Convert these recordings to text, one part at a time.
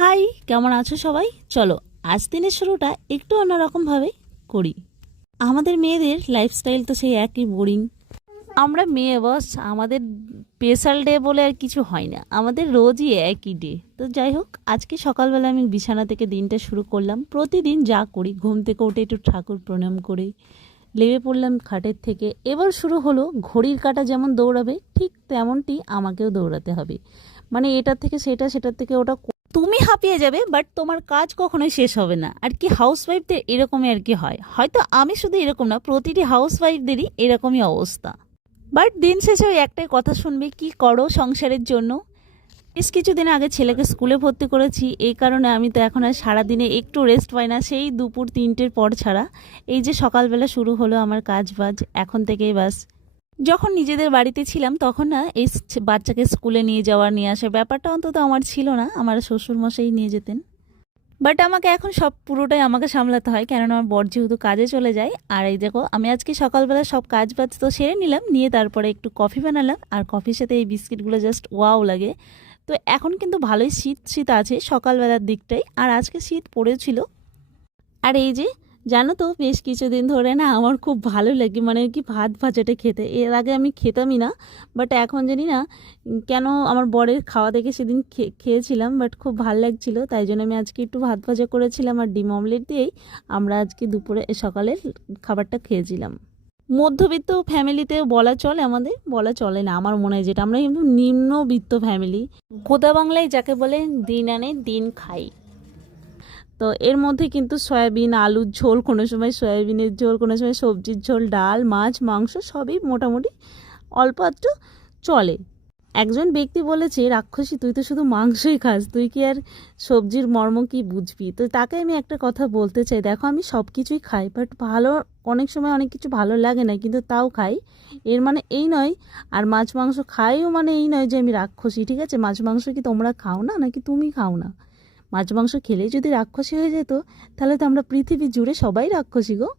High, কেমন আছো সবাই? চলো আজ দিনের শুরুটা একটু অন্যরকমভাবে করি। আমাদের মেয়েদের লাইফস্টাইল তো সেই একই বোরিং। আমরা মেয়ে বস, আমাদের স্পেশাল ডে বলে আর কিছু হয় না, আমাদের রোজই একই ডে। তো যাই হোক, আজকে সকালবেলা আমি বিছানা থেকে দিনটা শুরু করলাম। প্রতিদিন যা করি, ঘুম থেকে উঠে একটু ঠাকুর প্রণাম করে লেবে পড়লাম খাটের থেকে। এবার শুরু হলো, ঘড়ির কাঁটা যেমন দৌড়াবে ঠিক তেমনটি আমাকেও দৌড়াতে হবে। মানে এটার থেকে সেটা, সেটার থেকে ওটা। তুমি হাঁপিয়ে যাবে, বাট তোমার কাজ কখনোই শেষ হবে না। আর কি, হাউসওয়াইফদের এরকমই আর কি হয়। হয়তো আমি শুধু এরকম না, প্রতিটি হাউসওয়াইফদেরই এরকমই অবস্থা। বাট দিন শেষে ওই একটাই কথা শুনবে, কি করো সংসারের জন্য। বেশ কিছুদিন আগে ছেলেকে স্কুলে ভর্তি করেছি, এই কারণে আমি তো এখন আর সারাদিনে একটু রেস্ট পাই না, সেই দুপুর 3টের পর ছাড়া। এই যে সকালবেলা শুরু হলো আমার কাজ বাজ, এখন থেকেই বাস। যখন নিজেদের বাড়িতে ছিলাম তখন না এই বাচ্চাকে স্কুলে নিয়ে যাওয়ার নিয়ে আসার ব্যাপারটা অন্তত আমার ছিল না, আমার শ্বশুরমশাই নিয়ে যেতেন। বাট আমাকে এখন সব পুরোটাই আমাকে সামলাতে হয়, কেননা আমার বর যেহেতু কাজে চলে যায়। আর এই দেখো, আমি আজকে সকালবেলা সব কাজ বাজ তো সেরে নিলাম, নিয়ে তারপরে একটু কফি বানালাম। আর কফির সাথে এই বিস্কিটগুলো জাস্ট ওয়াও লাগে। তো এখন কিন্তু ভালোই শীত শীত আছে সকালবেলার দিকটাই, আর আজকে শীত পড়েছিল। আর এই যে, জানো তো বেশ কিছুদিন ধরে না আমার খুব ভালো লাগে, মানে কি, ভাত ভাজাটা খেতে। এর আগে আমি খেতামই না, বাট এখন জানি না কেন আমার বরের খাওয়া দেখে সেদিন খেয়েছিলাম, বাট খুব ভালো লাগছিল। তাই জন্য আমি আজকে একটু ভাত ভাজা করেছিলাম আর ডিম অমলেট দিয়েই আমরা আজকে দুপুরে সকালের খাবারটা খেয়েছিলাম। মধ্যবিত্ত ফ্যামিলিতেও বলা চলে, আমাদের বলা চলে না আমার মনে হয়, যেটা আমরা কিন্তু নিম্নবিত্ত ফ্যামিলি। খোদা বাংলায় যাকে বলে দিন আনে দিন খাই। তো এর মধ্যে কিন্তু সয়াবিন, আলুর ঝোল, কোনো সময় সয়াবিনের ঝোল, কোনো সময় সবজির ঝোল, ডাল, মাছ, মাংস সবই মোটামুটি অল্প একটু চলে। একজন ব্যক্তি বলেছে, রাক্ষসী তুই তো শুধু মাংসই খাস, তুই কি আর সবজির মর্ম কি বুঝবি? তো তাকে আমি একটা কথা বলতে চাই, দেখো আমি সব কিছুই খাই, বাট ভালো অনেক সময় অনেক কিছু ভালো লাগে না, কিন্তু তাও খাই। এর মানে এই নয়, আর মাছ মাংস খাইও মানে এই নয় যে আমি রাক্ষসী। ঠিক আছে, মাছ মাংস কি তোমরা খাও না, নাকি তুমি খাও না? মাছ মাংস খেলেই যদি রাক্ষসী হয়ে যেত, তাহলে তো আমরা পৃথিবী জুড়ে সবাই রাক্ষসী গো।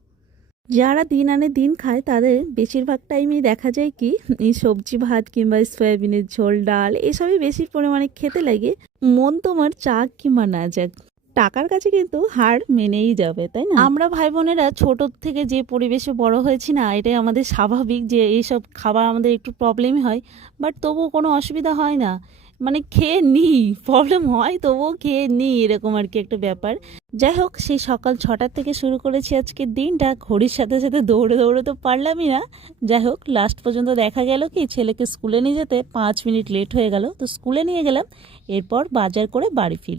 যারা দিন আনে দিন খায় তাদের বেশিরভাগ টাইমেই দেখা যায় কি, এই সবজি ভাত কিংবা সয়াবিনের ঝোল, ডাল এসবই বেশি পরিমাণে খেতে লাগে। মন তোমার চাক কিংবা না যাক, টাকার কাছে কিন্তু হার মেনেই যাবে, তাই না? আমরা ভাই বোনেরা ছোট থেকে যে পরিবেশে বড় হয়েছি না, এটাই আমাদের স্বাভাবিক যে এইসব খাবার আমাদের একটু প্রবলেমই হয়, বাট তবুও কোনো অসুবিধা হয় না। মানে খেয়ে নিই, প্রবলেম হয় তবুও খেয়ে নিই, এরকম আর কি একটা ব্যাপার। যাই হোক, সেই সকাল 6টা থেকে শুরু করেছি আজকের দিনটা। ঘড়ির সাথে সাথে দৌড়ে দৌড়ে তো পারলামই না। যাই হোক, লাস্ট পর্যন্ত দেখা গেল কি, ছেলেকে স্কুলে নিয়ে যেতে 5 মিনিট লেট হয়ে গেল। তো স্কুলে নিয়ে গেলাম, এরপর বাজার করে বাড়ি ফিরলাম।